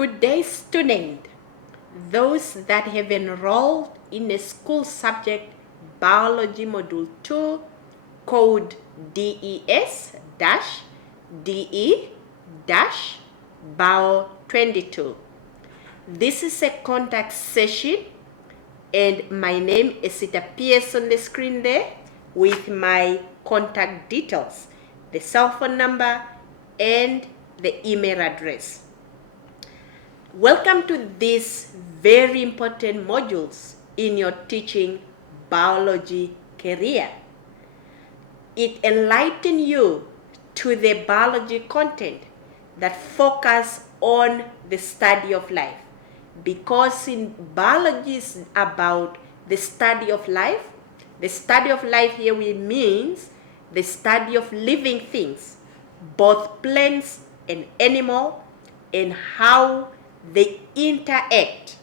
Good day, student. Those that have enrolled in a school subject Biology Module 2, code DES-DE-BIO22. This is a contact session, and my name is, it appears on the screen there with my contact details, the cell phone number and the email address. Welcome to these very important modules in your teaching biology career. It enlightens you to the biology content that focus on the study of life, because in biology is about the study of life. The study of life here means the study of living things, both plants and animal, and how they interact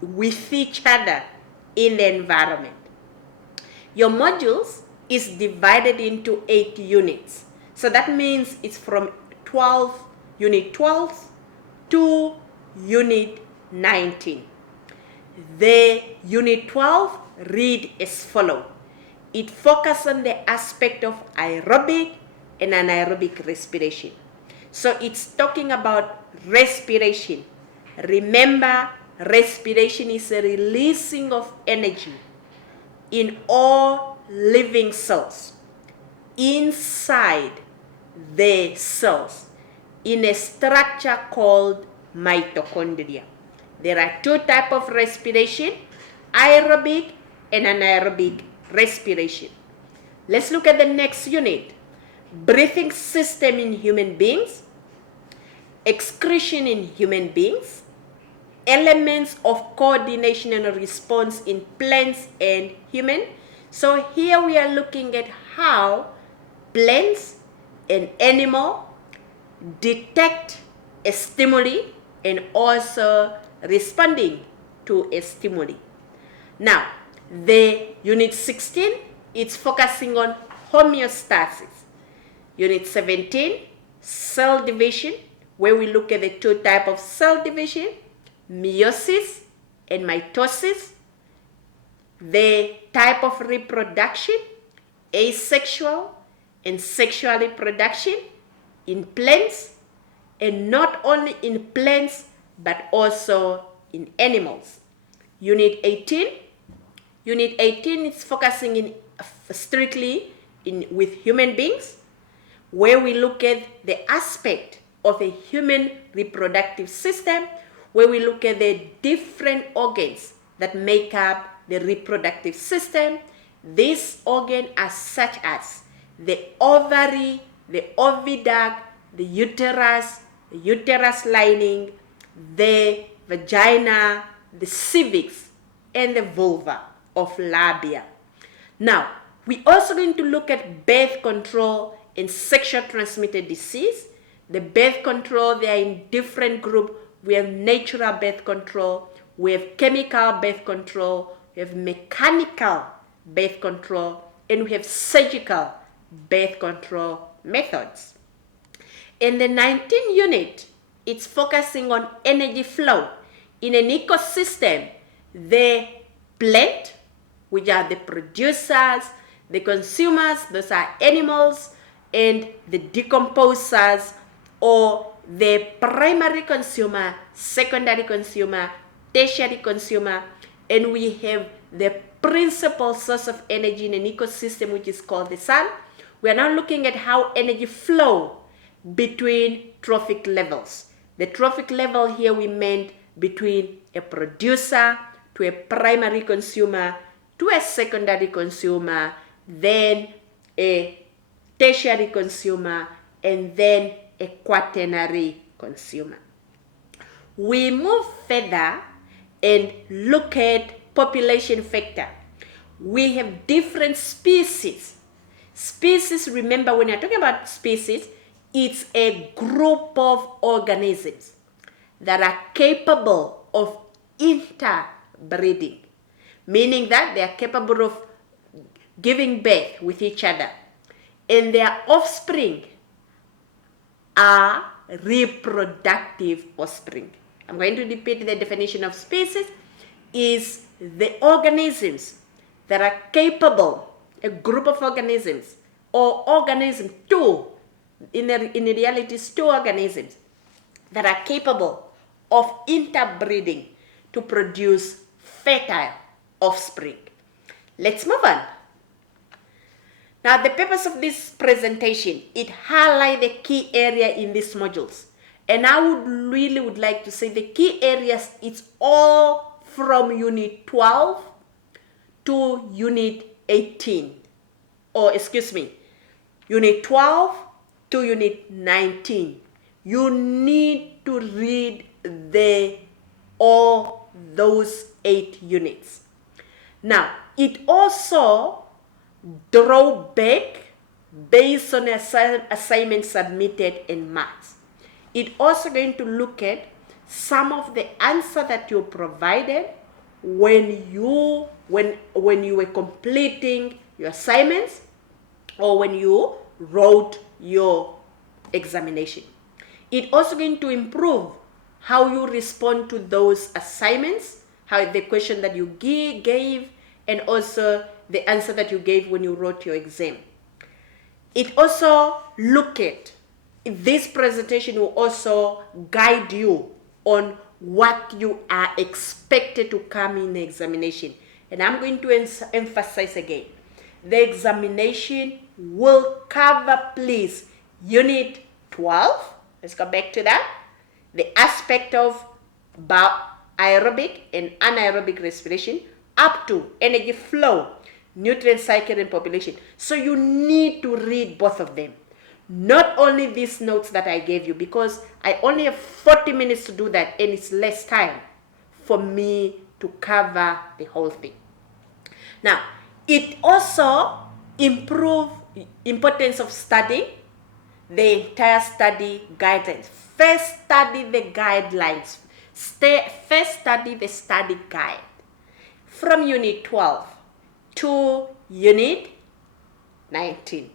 with each other in the environment. Your modules is divided into 8 units. So that means it's from unit 12 to unit 19. The unit 12 read as follows. It focuses on the aspect of aerobic and anaerobic respiration. So it's talking about respiration. Remember, respiration is a releasing of energy in all living cells, inside the cells, in a structure called mitochondria. There are 2 types of respiration, aerobic and anaerobic respiration. Let's look at the next unit. Breathing system in human beings, excretion in human beings, elements of coordination and response in plants and human. So here we are looking at how plants and animal detect a stimuli and also responding to a stimuli. Now, the unit 16, it's focusing on homeostasis. Unit 17, cell division, where we look at the 2 types of cell division, meiosis and mitosis. The type of reproduction, asexual and sexual reproduction in plants, and not only in plants but also in animals. Unit 18 is focusing in strictly with human beings, where we look at the aspect of a human reproductive system, where we look at the different organs that make up the reproductive system. These organs are such as the ovary, the oviduct, the uterus lining, the vagina, the cervix, and the vulva of labia. Now, we're also going to look at birth control and sexual transmitted disease. The birth control, they are in different groups. We have natural birth control, we have chemical birth control, we have mechanical birth control, and we have surgical birth control methods. In the 19th unit, it's focusing on energy flow. In an ecosystem, the plant, which are the producers, the consumers, those are animals, and the decomposers, or the primary consumer, secondary consumer, tertiary consumer, and we have the principal source of energy in an ecosystem, which is called the sun. We are now looking at how energy flow between trophic levels. The trophic level here we meant between a producer to a primary consumer to a secondary consumer, then a tertiary consumer, and then a quaternary consumer. We move further and look at population factor. We have different species. Species, remember, when you're talking about species, it's a group of organisms that are capable of interbreeding, meaning that they are capable of giving birth with each other, and their offspring are reproductive offspring. I'm going to repeat the definition of species is the organisms that are capable, a group of organisms or organism, two, in reality it's two organisms that are capable of interbreeding to produce fertile offspring. Let's move on. Now, the purpose of this presentation, it highlights the key area in these modules. And I would like to say the key areas, it's all from Unit 12 to Unit 18. Or, excuse me, Unit 12 to Unit 19. You need to read all those 8 units. Now, it also draw back based on assignment submitted in maths. It also going to look at some of the answer that you provided when you were completing your assignments or when you wrote your examination. It also going to improve how you respond to those assignments, how the question that you gave, and also the answer that you gave when you wrote your exam. It also look at, this presentation will also guide you on what you are expected to come in the examination. And I'm going to emphasize again, the examination will cover, please, Unit 12. Let's go back to that. The aspect of aerobic and anaerobic respiration up to energy flow, nutrient cycle, and population. So you need to read both of them. Not only these notes that I gave you, because I only have 40 minutes to do that and it's less time for me to cover the whole thing. Now, it also improves importance of studying the entire study guidelines. First study the guidelines. First study the study guide from Unit 12 to Unit 19.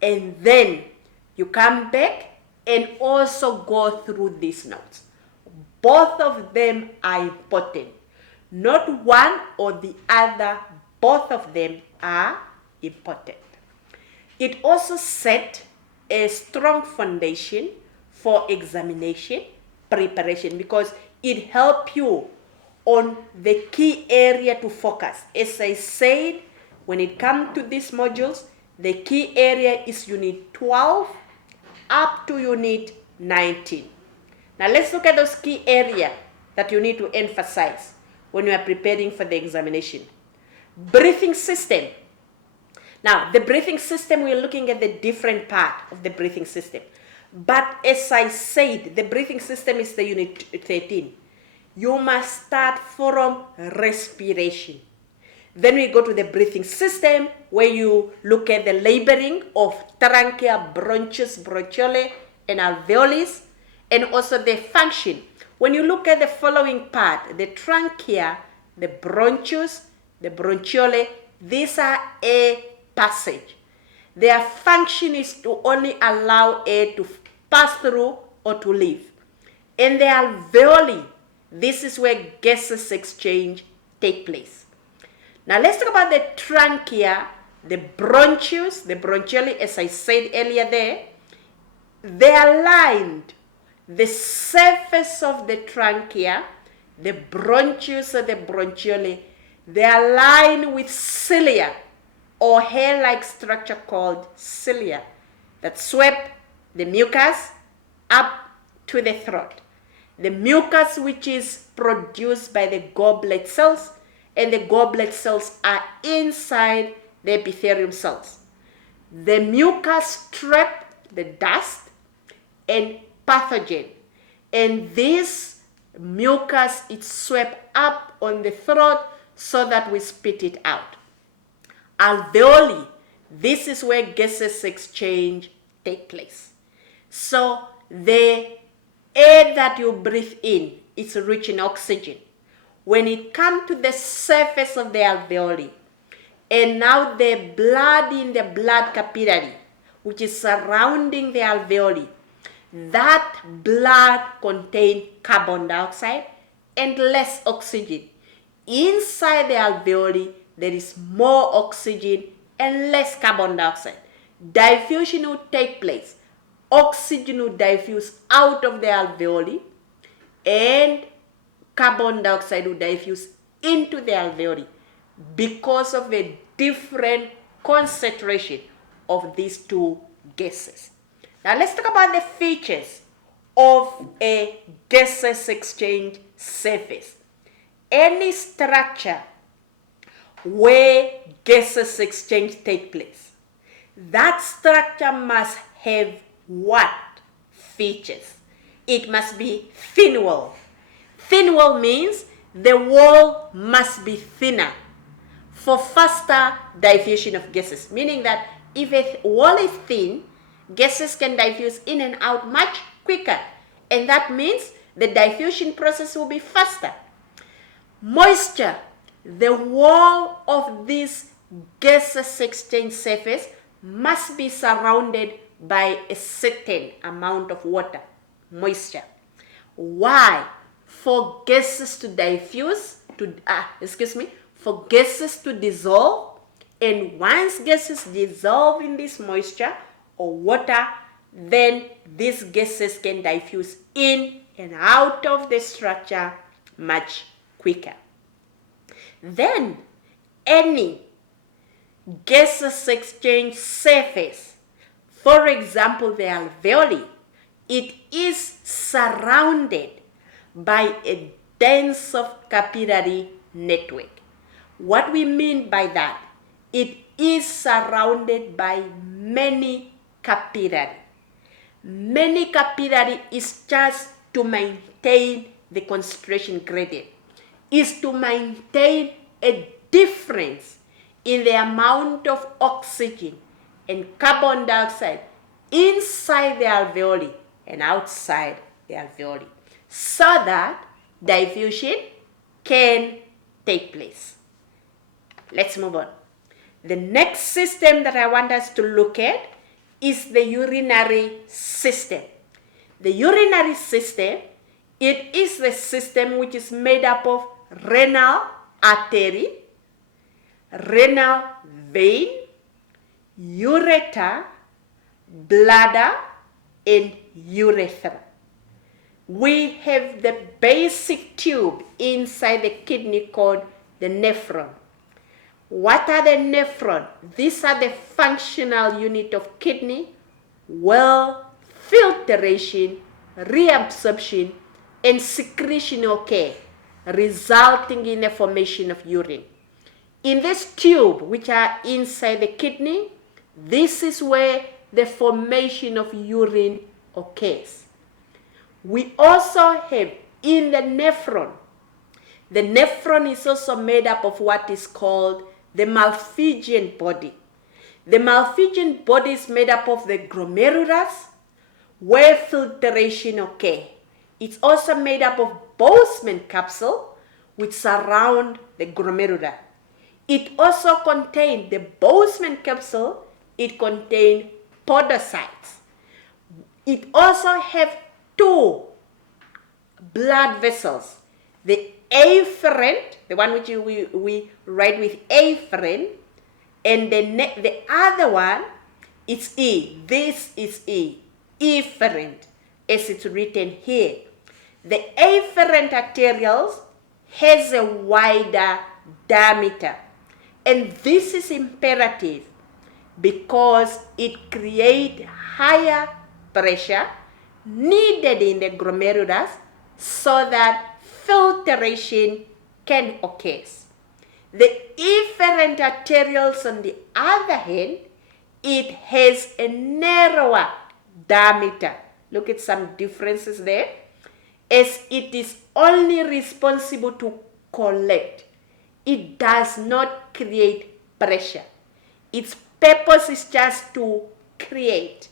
And then you come back and also go through these notes. Both of them are important. Not one or the other, both of them are important. It also set a strong foundation for examination preparation because it helps you on the key area to focus. As I said, when it comes to these modules, the key area is Unit 12 up to Unit 19. Now let's look at those key areas that you need to emphasize when you are preparing for the examination. Breathing system. Now, the breathing system, we're looking at the different part of the breathing system. But as I said, the breathing system is the Unit 13. You must start from respiration. Then we go to the breathing system where you look at the labeling of trachea, bronchus, bronchiole, and alveolus, and also the function. When you look at the following part, the trachea, the bronchus, the bronchiole, these are air passage. Their function is to only allow air to pass through or to leave. And the alveoli, this is where gases exchange take place. Now let's talk about the trachea, the bronchus, the bronchiole, as I said earlier there. They are lined. The surface of the trachea, the bronchus or the bronchiole, they are lined with cilia or hair-like structure called cilia that sweep the mucus up to the throat. The mucus which is produced by the goblet cells, and the goblet cells are inside the epithelium cells. The mucus trap the dust and pathogen, and this mucus is swept up on the throat so that we spit it out. Alveoli, this is where gases exchange take place. So the air that you breathe in is rich in oxygen. When it comes to the surface of the alveoli, and now the blood in the blood capillary, which is surrounding the alveoli, that blood contains carbon dioxide and less oxygen. Inside the alveoli, there is more oxygen and less carbon dioxide. Diffusion will take place. Oxygen will diffuse out of the alveoli and carbon dioxide will diffuse into the alveoli because of a different concentration of these two gases. Now let's talk about the features of a gaseous exchange surface. Any structure where gaseous exchange take place, that structure must have what features? It must be thin wall. Thin wall means the wall must be thinner for faster diffusion of gases, meaning that if a wall is thin, gases can diffuse in and out much quicker, and that means the diffusion process will be faster. Moisture, the wall of this gaseous exchange surface must be surrounded by a certain amount of water, moisture. Why? For gases to diffuse, for gases to dissolve, and once gases dissolve in this moisture or water, then these gases can diffuse in and out of the structure much quicker. Then any gaseous exchange surface, for example the alveoli, it is surrounded by a dense of capillary network. What we mean by that, it is surrounded by many capillary. Many capillary is just to maintain the concentration gradient, is to maintain a difference in the amount of oxygen and carbon dioxide inside the alveoli and outside the alveoli, so that diffusion can take place. Let's move on. The next system that I want us to look at is the urinary system. The urinary system, it is the system which is made up of renal artery, renal vein, ureter, bladder, and urethra. We have the basic tube inside the kidney called the nephron. What are the nephron? These are the functional unit of kidney, where filtration, reabsorption, and secretion occur, resulting in the formation of urine. In this tube, which are inside the kidney, this is where the formation of urine occurs. We also have in the nephron is also made up of what is called the Malpighian body. The Malpighian body is made up of the glomerulus, where filtration occurs. It's also made up of Boltzmann capsule, which surround the glomerula. It also contains the Boltzmann capsule. It contains podocytes. It also has two blood vessels, the afferent, the one which we write with afferent, and the other one is E. This is E, efferent, as it's written here. The afferent arterioles has a wider diameter, and this is imperative because it creates higher pressure needed in the glomerulus so that filtration can occur. The efferent arterioles, on the other hand, it has a narrower diameter. Look at some differences there. As it is only responsible to collect, it does not create pressure. Its purpose is just to create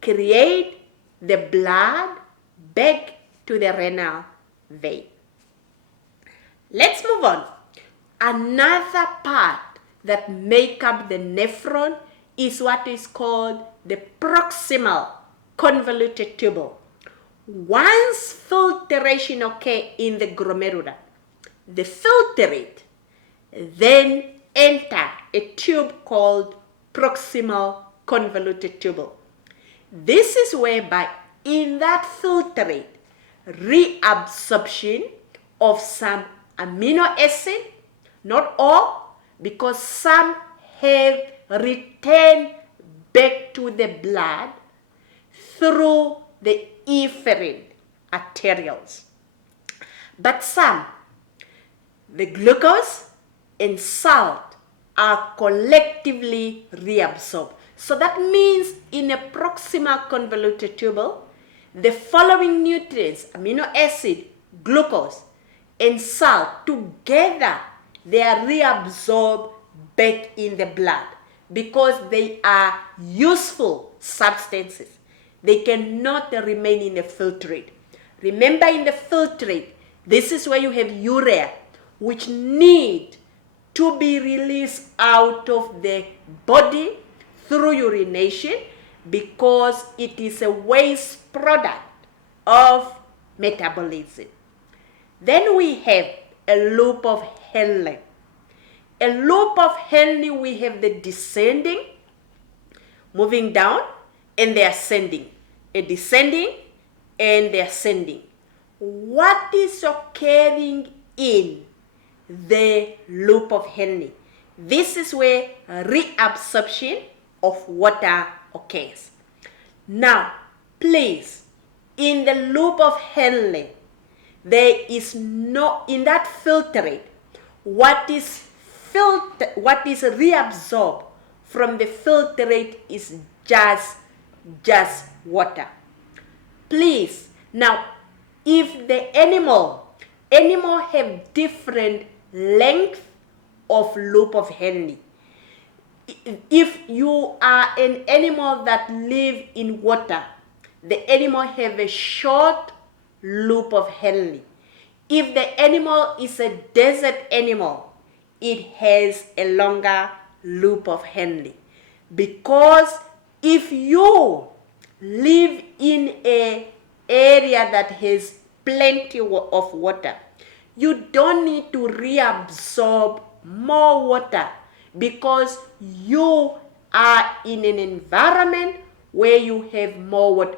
the blood back to the renal vein. Let's move on. Another part that make up the nephron is what is called the proximal convoluted tubule. Once filtration occurs in the glomerula, the filtrate then enter a tube called proximal convoluted tubule. This is whereby in that filtrate, reabsorption of some amino acid, not all, because some have returned back to the blood through the efferent arterioles. But some, the glucose and salt, are collectively reabsorbed. So that means in a proximal convoluted tubule, the following nutrients, amino acid, glucose, and salt, together, they are reabsorbed back in the blood because they are useful substances. They cannot remain in the filtrate. Remember, in the filtrate, this is where you have urea, which need to be released out of the body through urination because it is a waste product of metabolism. Then we have a loop of Henle. A loop of Henle, we have the descending, moving down, and the ascending. A descending and the ascending. What is occurring in the loop of Henle? This is where reabsorption of water occurs. Now, please, in the loop of Henle, there is no, in that filtrate, what is reabsorbed from the filtrate is just water. Please, now, if the animal have different length of loop of Henle. If you are an animal that live in water, the animal have a short loop of Henle. If the animal is a desert animal, it has a longer loop of Henle. Because if you live in an area that has plenty of water, you don't need to reabsorb more water because you are in an environment where you have more water.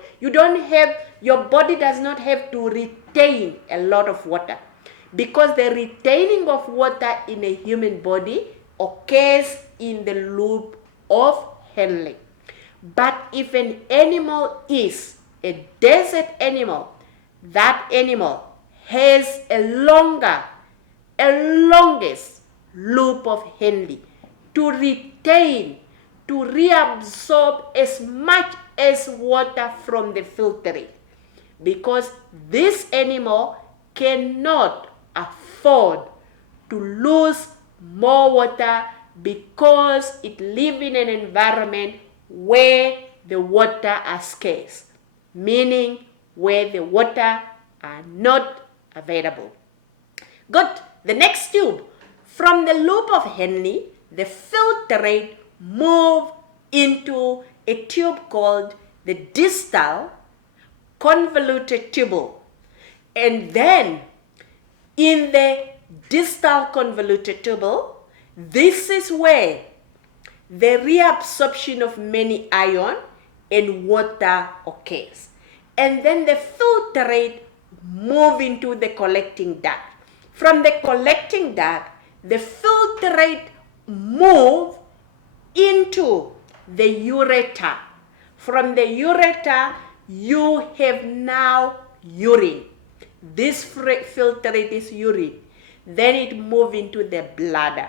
Your body does not have to retain a lot of water because the retaining of water in a human body occurs in the loop of Henle. But if an animal is a desert animal, that animal has a longest loop of Henle to retain, to reabsorb as much as water from the filtrate, because this animal cannot afford to lose more water because it lives in an environment where the water are scarce, meaning where the water are not available. Good. The next tube. From the loop of Henle, the filtrate move into a tube called the distal convoluted tubule. And then in the distal convoluted tubule, this is where the reabsorption of many ion and water occurs. And then the filtrate move into the collecting duct. From the collecting duct, the filtrate move into the ureter. From the ureter, you have now urine. This filtrate is urine. Then it moves into the bladder.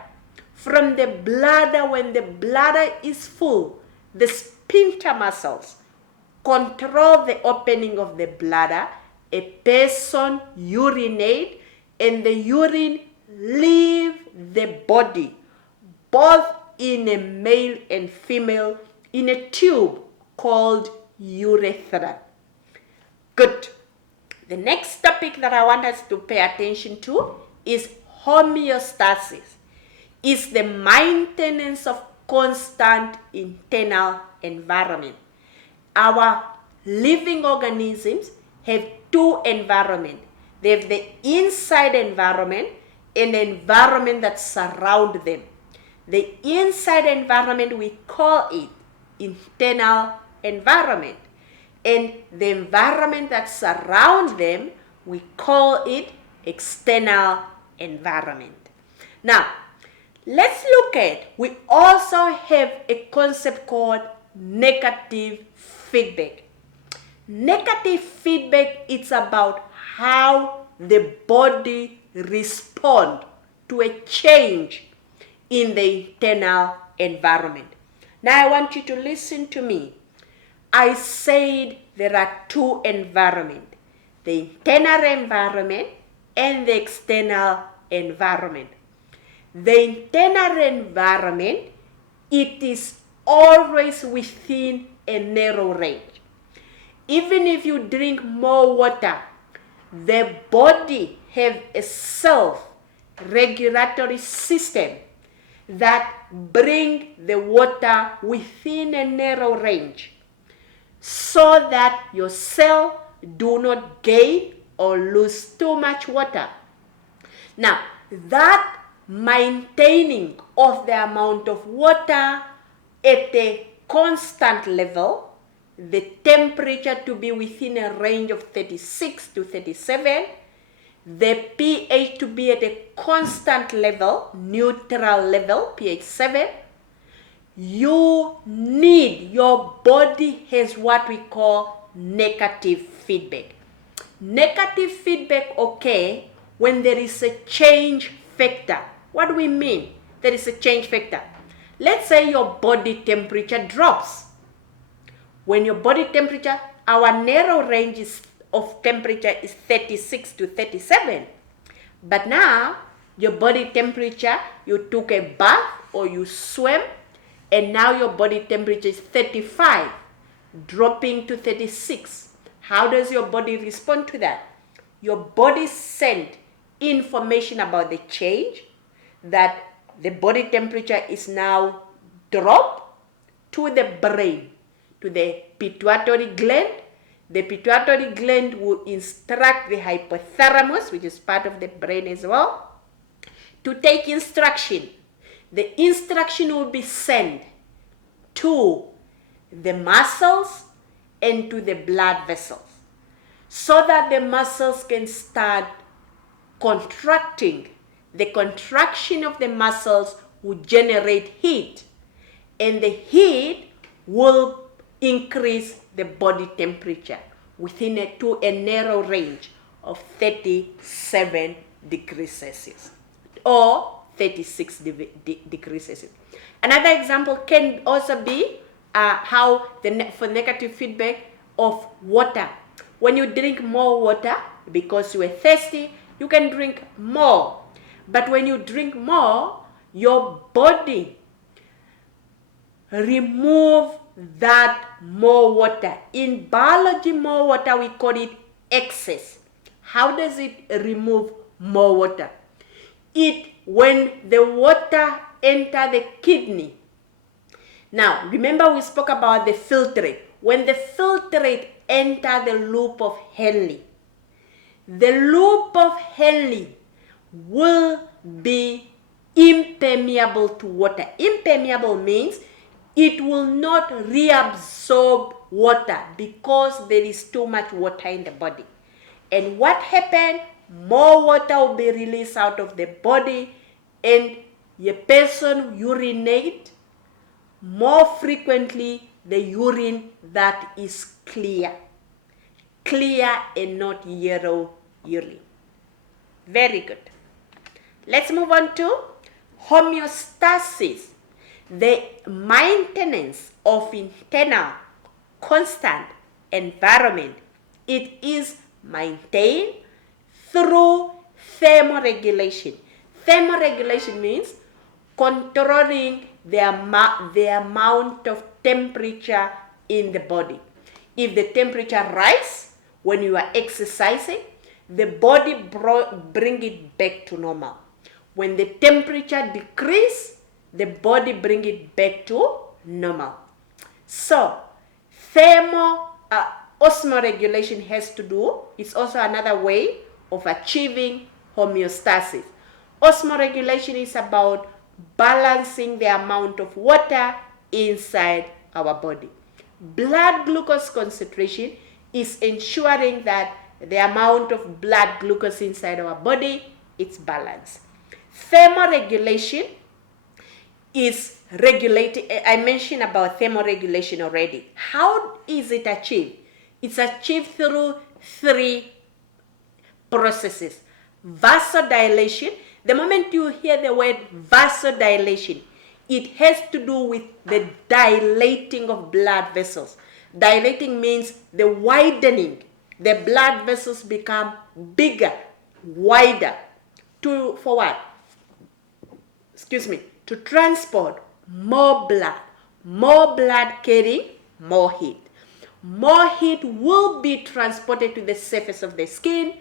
From the bladder, when the bladder is full, the sphincter muscles control the opening of the bladder. A person urinate and the urine leave the body, both in a male and female, in a tube called urethra. Good. The next topic that I want us to pay attention to is homeostasis. It's the maintenance of constant internal environment. Our living organisms have two environments. They have the inside environment and the environment that surrounds them. The inside environment, we call it internal environment. And the environment that surrounds them, we call it external environment. Now, let's look at, we also have a concept called negative feedback. Negative feedback, it's about how the body responds to a change in the internal environment. Now I want you to listen to me. I said there are two environments, the internal environment and the external environment. The internal environment, it is always within a narrow range. Even if you drink more water, the body has a self-regulatory system that brings the water within a narrow range so that your cell do not gain or lose too much water. Now, that maintaining of the amount of water at a constant level, the temperature to be within a range of 36 to 37, the pH to be at a constant level, neutral level, pH 7, your body has what we call negative feedback. Negative feedback occurs when there is a change factor. What do we mean? There is a change factor. Let's say your body temperature drops. When your body temperature, our narrow range of temperature is 36 to 37. But now, your body temperature, you took a bath or you swim, and now your body temperature is 35, dropping to 36. How does your body respond to that? Your body sends information about the change, that the body temperature is now dropped to the brain, to the pituitary gland. The pituitary gland will instruct the hypothalamus, which is part of the brain as well, to take instruction. The instruction will be sent to the muscles and to the blood vessels so that the muscles can start contracting. The contraction of the muscles will generate heat, and the heat will increase the body temperature within a narrow range of 37 degrees Celsius or 36 degrees Celsius. Another example can also be for negative feedback of water. When you drink more water because you are thirsty, you can drink more. But when you drink more, your body remove that more water. In biology, more water, we call it excess. How does it remove more water? When the water enter the kidney. Now, remember we spoke about the filtrate. When the filtrate enter the loop of Henle, the loop of Henle will be impermeable to water. Impermeable means it will not reabsorb water because there is too much water in the body. And what happened? More water will be released out of the body, and a person urinate more frequently the urine that is clear and not yellow urine. Very good. Let's move on to homeostasis, the maintenance of internal constant environment. It is maintained through thermoregulation. Thermoregulation means controlling the amount of temperature in the body. If the temperature rises when you are exercising, the body bring it back to normal. When the temperature decreases, the body bring it back to normal. So, osmoregulation has to do. It's also another way of achieving homeostasis. Osmoregulation is about balancing the amount of water inside our body. Blood glucose concentration is ensuring that the amount of blood glucose inside our body is balanced. Thermoregulation is regulating. I mentioned about thermoregulation already. How is it achieved? It's achieved through three processes. Vasodilation. The moment you hear the word vasodilation, it has to do with the dilating of blood vessels. Dilating means the widening. The blood vessels become bigger, wider. For what? To transport more blood. More blood carrying more heat. More heat will be transported to the surface of the skin.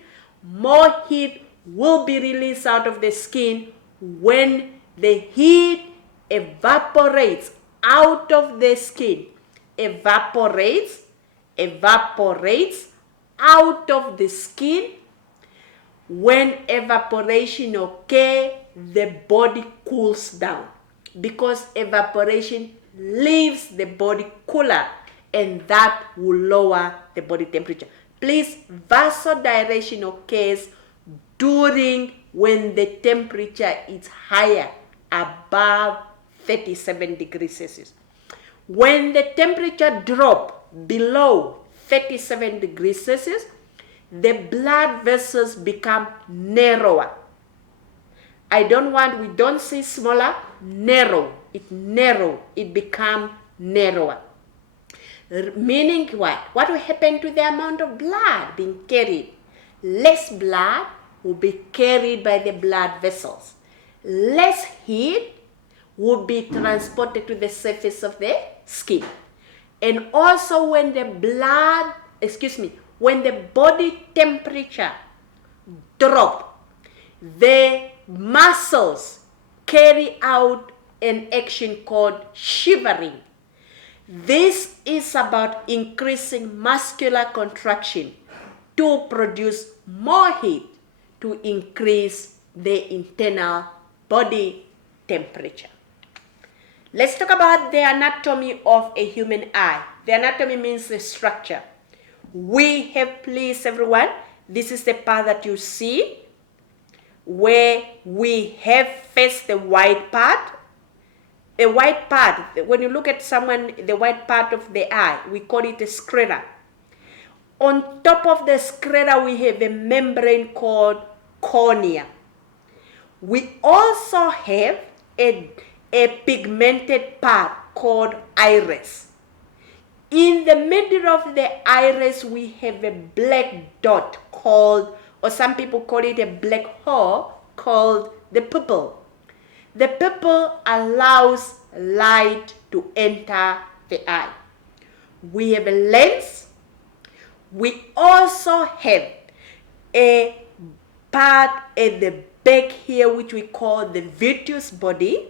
More heat will be released out of the skin when the heat evaporates out of the skin. Evaporates out of the skin. When evaporation occurs, the body cools down, because evaporation leaves the body cooler, and that will lower the body temperature. Please, vasodilation occurs during when the temperature is higher, above 37 degrees Celsius. When the temperature drops below 37 degrees Celsius, the blood vessels become narrower. We don't say smaller, narrow. It becomes narrower. Meaning what? What will happen to the amount of blood being carried? Less blood will be carried by the blood vessels. Less heat will be transported to the surface of the skin. And also when the body temperature drops, the muscles carry out an action called shivering. This is about increasing muscular contraction to produce more heat to increase the internal body temperature. Let's talk about the anatomy of a human eye. The anatomy means the structure. We have, please everyone, this is the part that you see where we have first the white part. A white part, when you look at someone, the white part of the eye, we call it a sclera. On top of the sclera, we have a membrane called cornea. We also have a pigmented part called iris. In the middle of the iris, we have a black dot called, or some people call it a black hole, called the pupil. The pupil allows light to enter the eye. We have a lens. We also have a part at the back here which we call the vitreous body.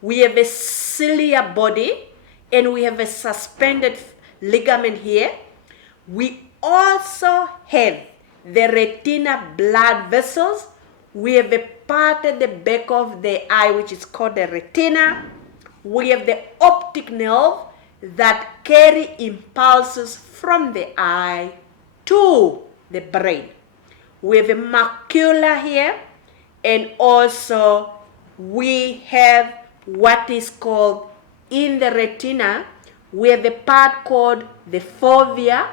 We have a cilia body, and we have a suspended ligament here. We also have the retina blood vessels. We have a part at the back of the eye which is called the retina. We have the optic nerve that carry impulses from the eye to the brain. We have a macula here, and also we have what is called, in the retina, we have a part called the fovea,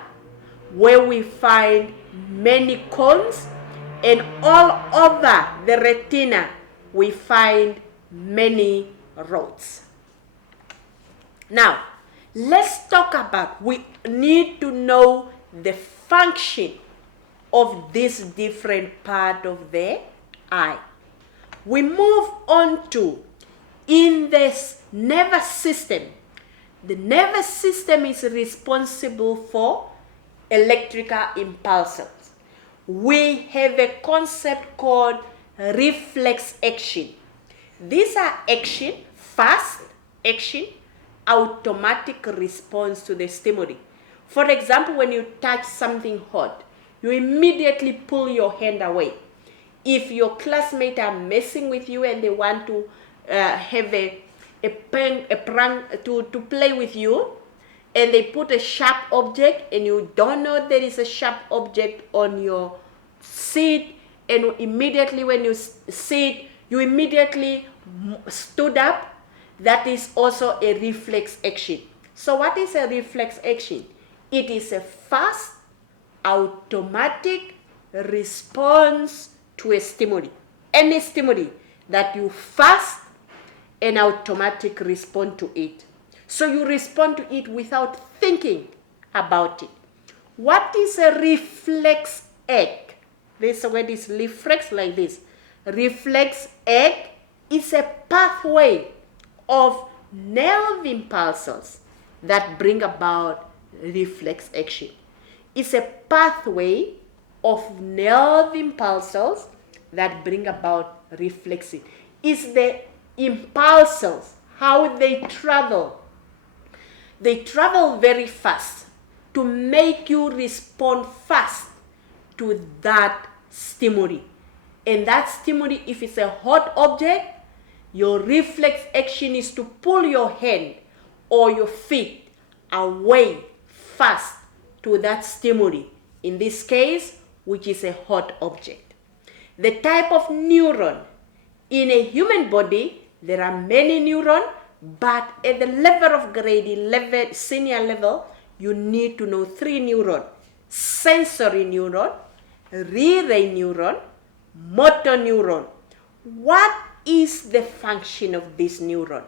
where we find many cones, and all over the retina we find many rods. Now, let's talk about, we need to know the function of this different part of the eye. We move on to, in this nervous system. The nervous system is responsible for electrical impulses. We have a concept called reflex action. These are action, fast action, automatic response to the stimuli. For example, when you touch something hot, you immediately pull your hand away. If your classmates are messing with you and they want to have a prank to play with you, and they put a sharp object and you don't know there is a sharp object on your seat, and immediately when you sit, you immediately stood up, that is also a reflex action. So what is a reflex action? It is a fast, automatic response to a stimuli. Any stimuli that you fast and automatic respond to it. So you respond to it without thinking about it. What is a reflex act? This word is reflex, like this. Reflex act is a pathway of nerve impulses that bring about reflex action. It's a pathway of nerve impulses that bring about reflexing. It's the impulses, how they travel. They travel very fast to make you respond fast to that stimuli. And that stimuli, if it's a hot object, your reflex action is to pull your hand or your feet away fast to that stimuli. In this case, which is a hot object. The type of neuron. In a human body, there are many neurons, but at the level of grade 11, senior level, you need to know 3 neurons. Sensory neuron, relay neuron, motor neuron. What is the function of this neuron?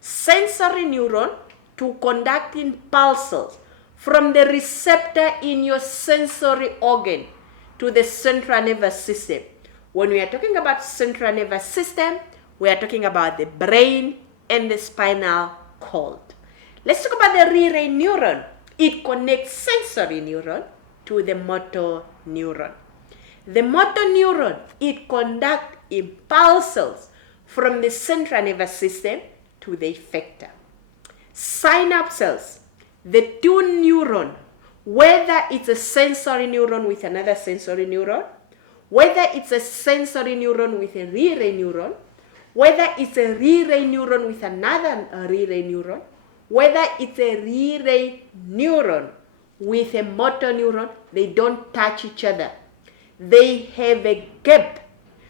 Sensory neuron to conduct impulses from the receptor in your sensory organ to the central nervous system. When we are talking about central nervous system, we are talking about the brain and the spinal cord. Let's talk about the relay neuron. It connects sensory neuron to the motor neuron. The motor neuron, it conducts impulses from the central nervous system to the effector. Synapses, the 2 neurons, whether it's a sensory neuron with another sensory neuron, whether it's a sensory neuron with a relay neuron, whether it's a relay neuron with another relay neuron, whether it's a relay neuron with a motor neuron, they don't touch each other. They have a gap.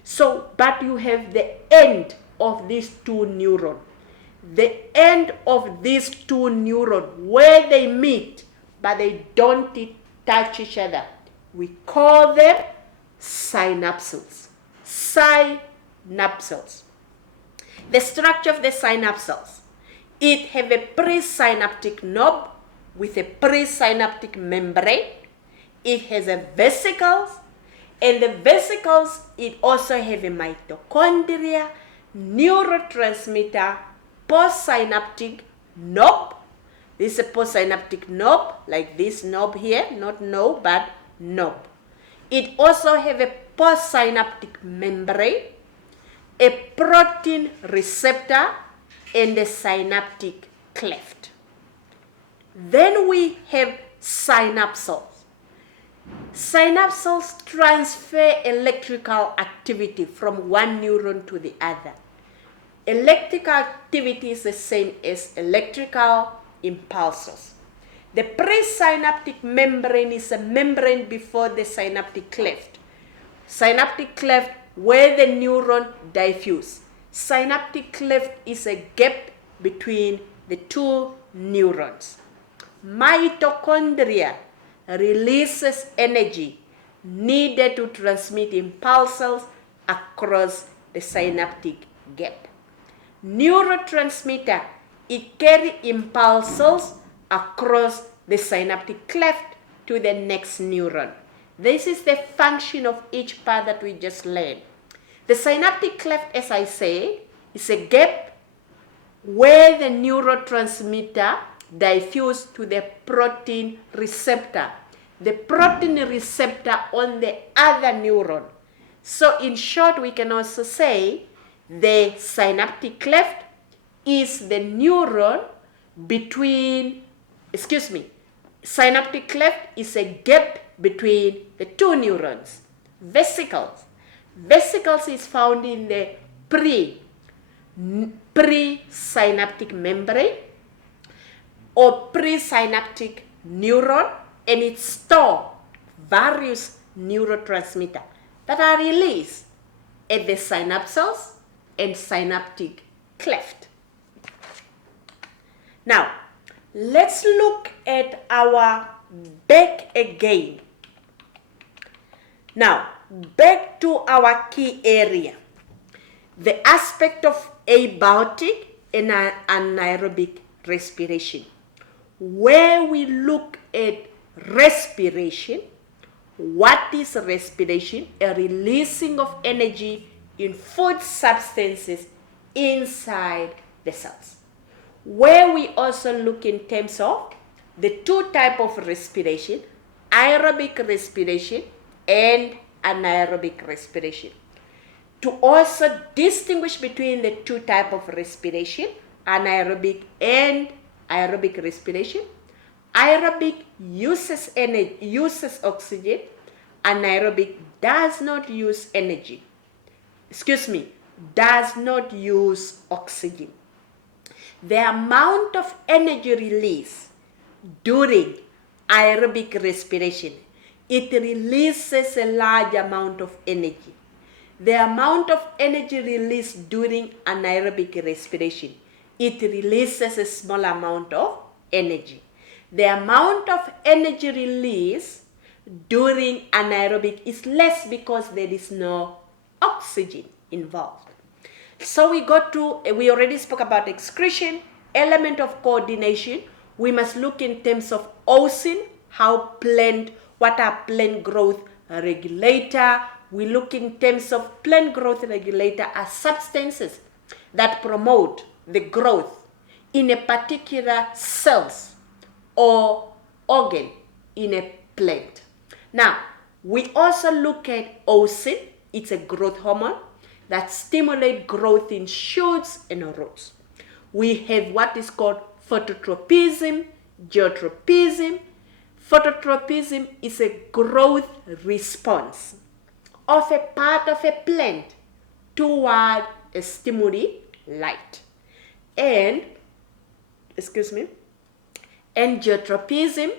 So, but you have the end of these 2 neurons. The end of these 2 neurons, where they meet, but they don't touch each other. We call them synapses. Synapses. The structure of the synapses. It have a presynaptic knob with a presynaptic membrane. It has a vesicles, and the vesicles, it also have a mitochondria, neurotransmitter, postsynaptic knob. This is a postsynaptic knob, like this knob here, not knob, but knob. It also have a postsynaptic membrane, a protein receptor, and a synaptic cleft. Then we have synapses. Synapses transfer electrical activity from one neuron to the other. Electrical activity is the same as electrical impulses. The presynaptic membrane is a membrane before the synaptic cleft. Synaptic cleft where the neuron diffuse. Synaptic cleft is a gap between the 2 neurons. Mitochondria releases energy needed to transmit impulses across the synaptic gap. Neurotransmitter, it carries impulses across the synaptic cleft to the next neuron. This is the function of each part that we just learned. The synaptic cleft, as I say, is a gap where the neurotransmitter diffuse to the protein receptor. The protein receptor on the other neuron. So in short, we can also say the synaptic cleft is the neuron between, Synaptic cleft is a gap between the two neurons. Vesicles. Vesicles is found in the presynaptic membrane or presynaptic neuron, and it stores various neurotransmitters that are released at the synapses and synaptic cleft. Now, let's look at our back again. Now, back to our key area, the aspect of abiotic and anaerobic respiration. Where we look at respiration, what is respiration? A releasing of energy in food substances inside the cells. Where we also look in terms of the two types of respiration, aerobic respiration and anaerobic respiration. To also distinguish between the two types of respiration, anaerobic and aerobic respiration, aerobic uses oxygen, anaerobic does not use energy. Does not use oxygen. The amount of energy released during aerobic respiration, it releases a large amount of energy. The amount of energy released during anaerobic respiration, it releases a small amount of energy. The amount of energy released during anaerobic is less because there is no oxygen involved. So we already spoke about excretion, element of coordination. We must look in terms of OSIN, what are plant growth regulator. We look in terms of plant growth regulator as substances that promote the growth in a particular cells or organ in a plant. Now, we also look at OSIN. It's a growth hormone that stimulates growth in shoots and roots. We have what is called phototropism, geotropism. Phototropism is a growth response of a part of a plant toward a stimuli light. And geotropism,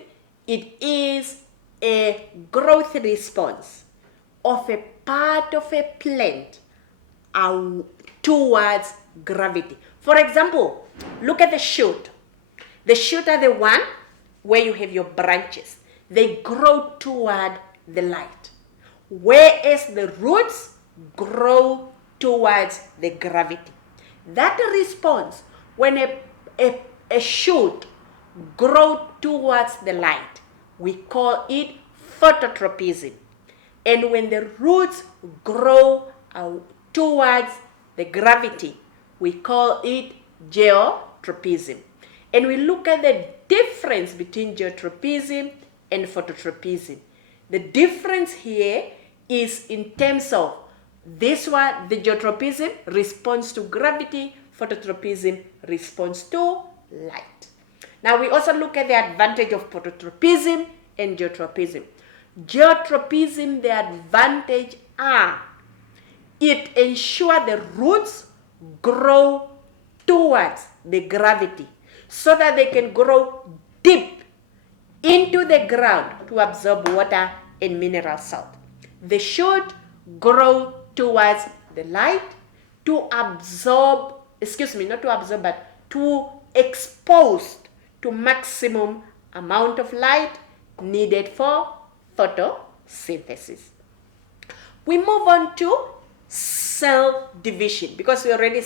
it is a growth response of a part of a plant towards gravity. For example, look at the shoot. The shoot are the one where you have your branches. They grow toward the light, whereas the roots grow towards the gravity. That response, when a shoot grows towards the light, we call it phototropism. And when the roots grow towards the gravity, we call it geotropism. And we look at the difference between geotropism and phototropism. The difference here is in terms of this one, the geotropism responds to gravity, phototropism responds to light. Now we also look at the advantage of phototropism and geotropism. Geotropism, the advantage are it ensures the roots grow towards the gravity so that they can grow deep into the ground to absorb water and mineral salt. They should grow towards the light to expose to maximum amount of light needed for photosynthesis. We move on to cell division because I already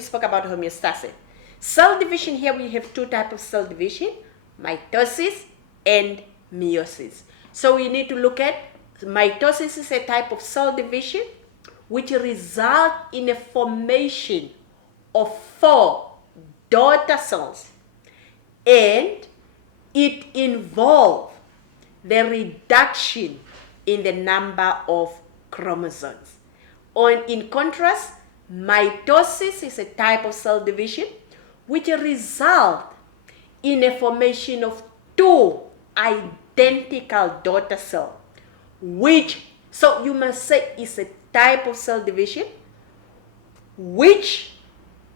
spoke about homeostasis. Cell division, here we have two types of cell division, mitosis and meiosis. So we need to look at mitosis is a type of cell division which results in a formation of 4 daughter cells, and it involves the reduction in the number of chromosomes. In contrast, mitosis is a type of cell division which results in a formation of 2 identical daughter cell, which, so you must say, is a type of cell division which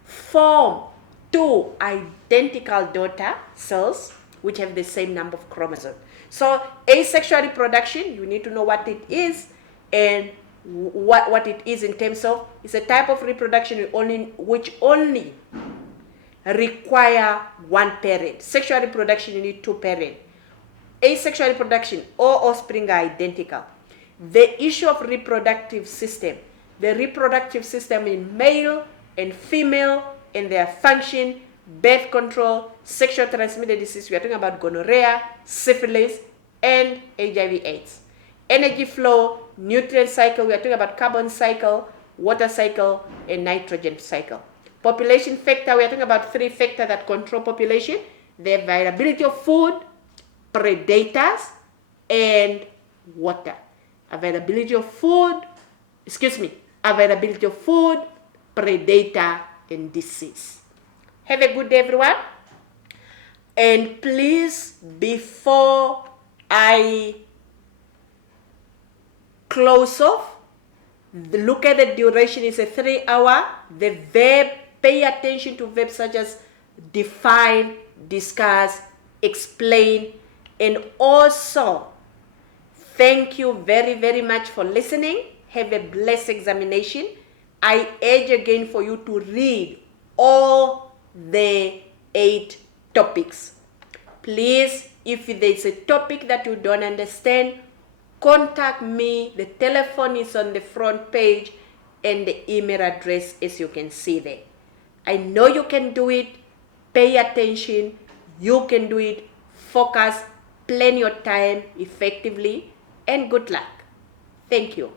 form two identical daughter cells which have the same number of chromosomes. So asexual reproduction, you need to know what it is, and what it is in terms of, it's a type of reproduction which only require one parent. Sexual reproduction, you need two parents. Asexual reproduction, all offspring are identical. The issue of reproductive system, the reproductive system in male and female and their function, birth control, sexual transmitted disease, we are talking about gonorrhea, syphilis, and HIV/AIDS. Energy flow, nutrient cycle, we are talking about carbon cycle, water cycle, and nitrogen cycle. Population factor, we are talking about three factors that control population: the availability of food, predators, and water. Availability of food, predator, and disease. Have a good day, everyone. And please, before I close off, look at the duration. It's a 3 hour. The verb, pay attention to verbs such as define, discuss, explain, and also thank you very, very much for listening. Have a blessed examination. I urge again for you to read all the 8 topics. Please, if there's a topic that you don't understand, contact me. The telephone is on the front page and the email address, as you can see there. I know you can do it. Pay attention. You can do it. Focus. Plan your time effectively. And good luck. Thank you.